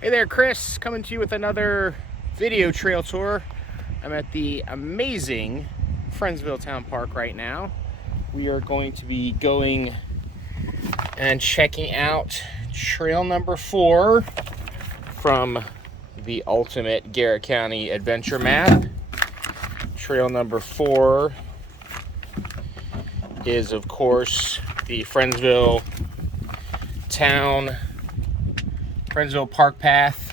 Hey there, Chris, coming to you with another video trail tour. I'm at the amazing Friendsville Town Park right now. We are going to be going and checking out trail number 4 from the ultimate Garrett County adventure map. Trail number 4 is, of course, the Friendsville Park path.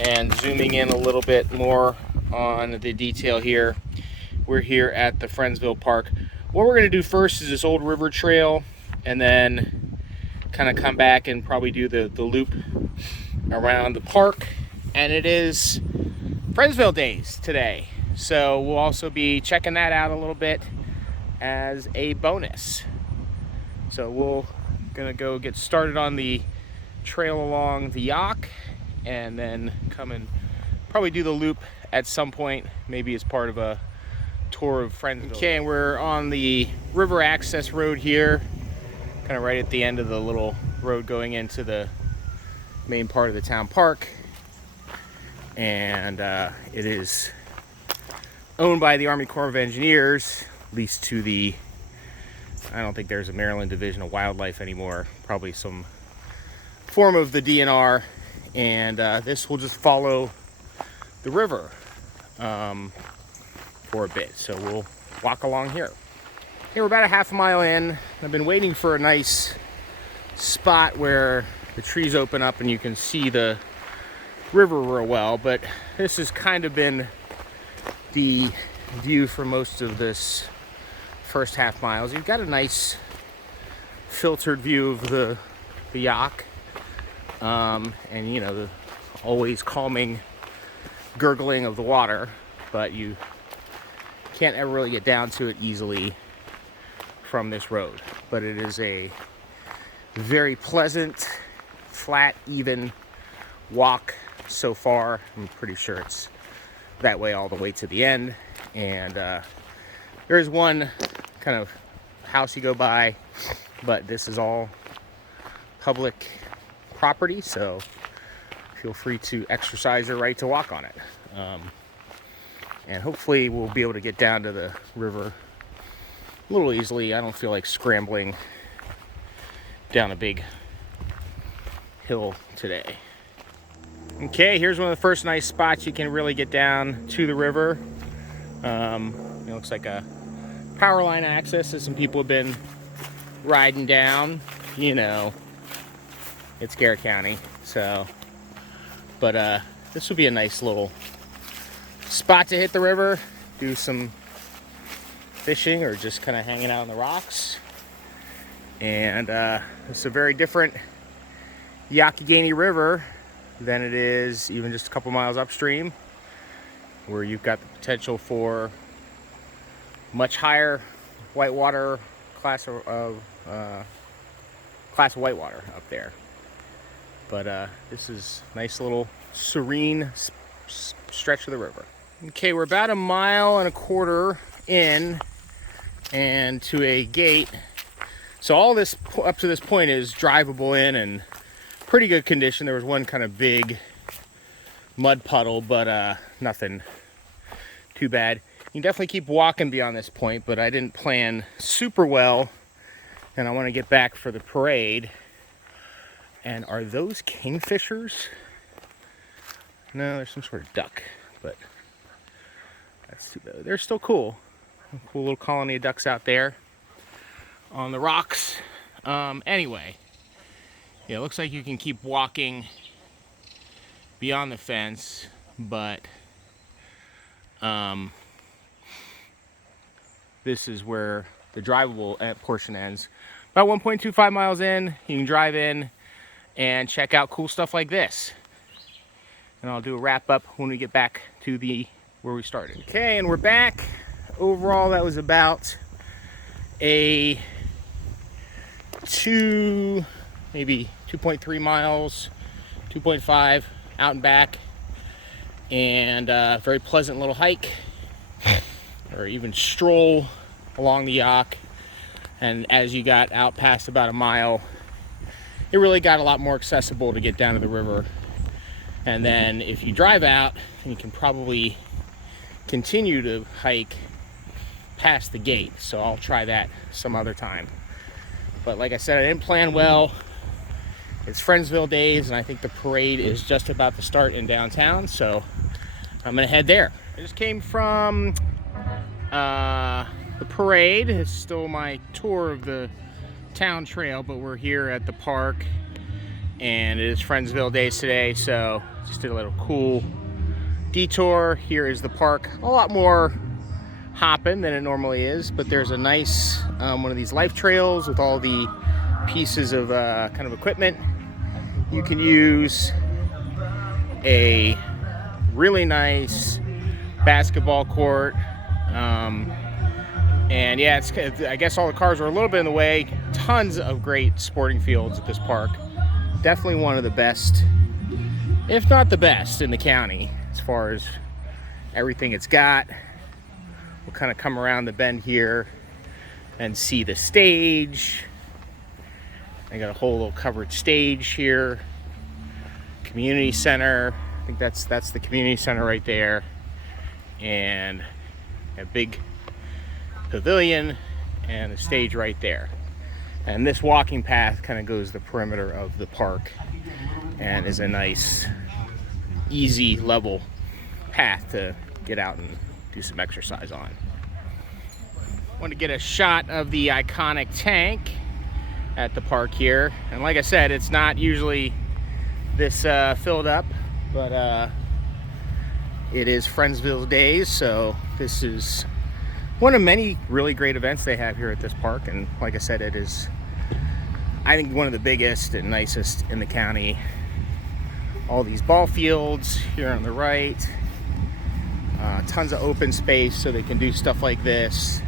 And zooming in a little bit more on the detail here, we're here at the Friendsville Park. What we're going to do first is this old river trail, and then kind of come back and probably do the loop around the park. And it is Friendsville Days today, so we'll also be checking that out a little bit as a bonus. So we're gonna go get started on the trail along the Youghiogheny, and then come and probably do the loop at some point, maybe as part of a tour of Friendsville. Okay, and we're on the river access road here, kind of right at the end of the little road going into the main part of the town park. And it is owned by the Army Corps of Engineers, leased to the, I don't think there's a Maryland Division of Wildlife anymore, probably some form of the DNR. And this will just follow the river for a bit. So we'll walk along here. Okay, we're about a half a mile in. I've been waiting for a nice spot where the trees open up and you can see the river real well, but this has kind of been the view for most of this first half miles. You've got a nice filtered view of the Youghiogheny. And you know, the always calming gurgling of the water, but you can't ever really get down to it easily from this road. But it is a very pleasant, flat, even walk so far. I'm pretty sure it's that way all the way to the end. And there is one kind of house you go by, but this is all public property, so feel free to exercise your right to walk on it. And hopefully we'll be able to get down to the river a little easily. I don't feel like scrambling down a big hill today. Okay, here's one of the first nice spots you can really get down to the river. It looks like a power line access that some people have been riding down. You know, it's Garrett County, so, but this would be a nice little spot to hit the river, do some fishing, or just kind of hanging out on the rocks. And it's a very different Youghiogheny River than it is even just a couple miles upstream, where you've got the potential for much higher whitewater class of whitewater up there. But this is a nice little serene stretch of the river. Okay, we're about 1.25 miles in and to a gate. So all this up to this point is drivable in and pretty good condition. There was one kind of big mud puddle, but nothing too bad. You can definitely keep walking beyond this point, but I didn't plan super well, and I want to get back for the parade. And are those kingfishers? No, there's some sort of duck, but that's too bad. They're still cool. A cool little colony of ducks out there on the rocks. Anyway, yeah, it looks like you can keep walking beyond the fence, but this is where the drivable portion ends. About 1.25 miles in, you can drive in and check out cool stuff like this. And I'll do a wrap up when we get back to where we started. Okay, and we're back. Overall, that was about a maybe 2.3 miles, 2.5 out and back, and a very pleasant little hike, or even stroll along the Youghiogheny. And as you got out past about 1 mile, it really got a lot more accessible to get down to the river And then if you drive out, you can probably continue to hike past the gate. So I'll try that some other time. But like I said, I didn't plan well. It's Friendsville days, and I think the parade is just about to start in downtown, so I'm gonna head there. I just came from the parade. It's still my tour of the town trail, but we're here at the park, and it is Friendsville days today, so just did a little cool detour. Here is the park. A lot more hopping than it normally is, but there's a nice one of these life trails with all the pieces of kind of equipment. You can use a really nice basketball court, and yeah, I guess all the cars are a little bit in the way. Tons of great sporting fields at this park. Definitely one of the best, if not the best, in the county as far as everything it's got. We'll kind of come around the bend here and see the stage. I got a whole little covered stage here. Community center. I think that's the community center right there. And a big pavilion and a stage right there. And this walking path kind of goes the perimeter of the park and is a nice, easy, level path to get out and do some exercise on. I want to get a shot of the iconic tank at the park here, and like I said, it's not usually this filled up, but it is Friendsville days, so this is one of many really great events they have here at this park. And like I said, it is, I think, one of the biggest and nicest in the county. All these ball fields here on the right, tons of open space so they can do stuff like this.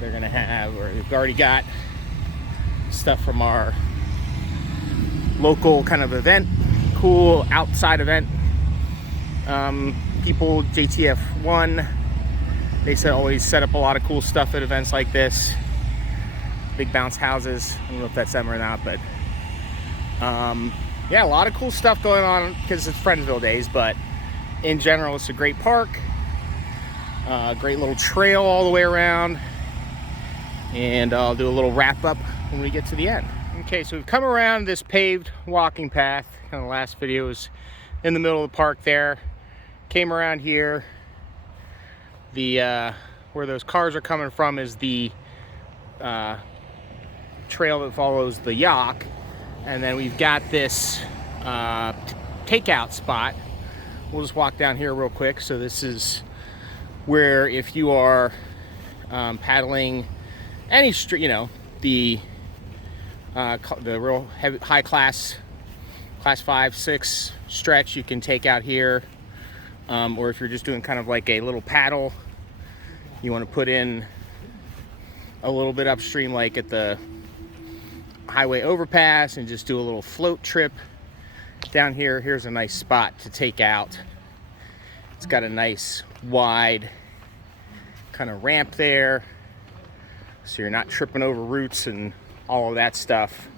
They're gonna have, or they've already got stuff from our local kind of event, cool outside event. People, JTF1, they said always set up a lot of cool stuff at events like this. Big bounce houses. I don't know if that's them or not, but yeah, a lot of cool stuff going on because it's Friendsville days. But in general, it's a great park, great little trail all the way around. And I'll do a little wrap up when we get to the end. Okay, so we've come around this paved walking path. Kind of the last video was in the middle of the park there. Came around here. The where those cars are coming from is the trail that follows the Youghiogheny, and then we've got this takeout spot. We'll just walk down here real quick. So this is where, if you are paddling any street, you know, the real heavy, high class 5, 6 stretch, you can take out here, or if you're just doing kind of like a little paddle, you want to put in a little bit upstream, like at the highway overpass, and just do a little float trip down here. Here's a nice spot to take out. It's got a nice wide kind of ramp there, so you're not tripping over roots and all of that stuff.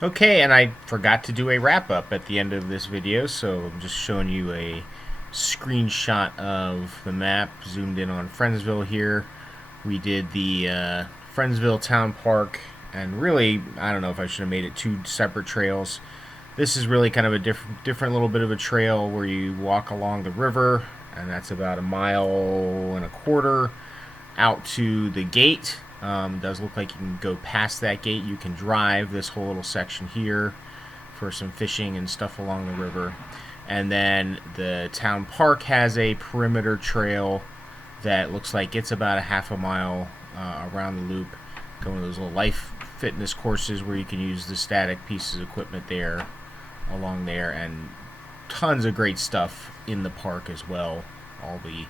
Okay, and I forgot to do a wrap up at the end of this video, so I'm just showing you a screenshot of the map zoomed in on Friendsville here. We did the Friendsville Town Park, and really, I don't know if I should have made it 2 separate trails. This is really kind of a different little bit of a trail where you walk along the river, and that's about 1.25 miles out to the gate. It does look like you can go past that gate. You can drive this whole little section here for some fishing and stuff along the river. And then the town park has a perimeter trail that looks like it's about 0.5 mile around the loop, going to those little life fitness courses where you can use the static pieces of equipment there along there, and tons of great stuff in the park as well. All the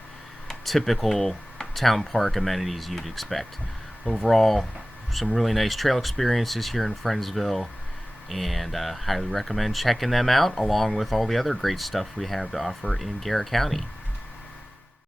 typical town park amenities you'd expect. Overall, some really nice trail experiences here in Friendsville, and highly recommend checking them out along with all the other great stuff we have to offer in Garrett County.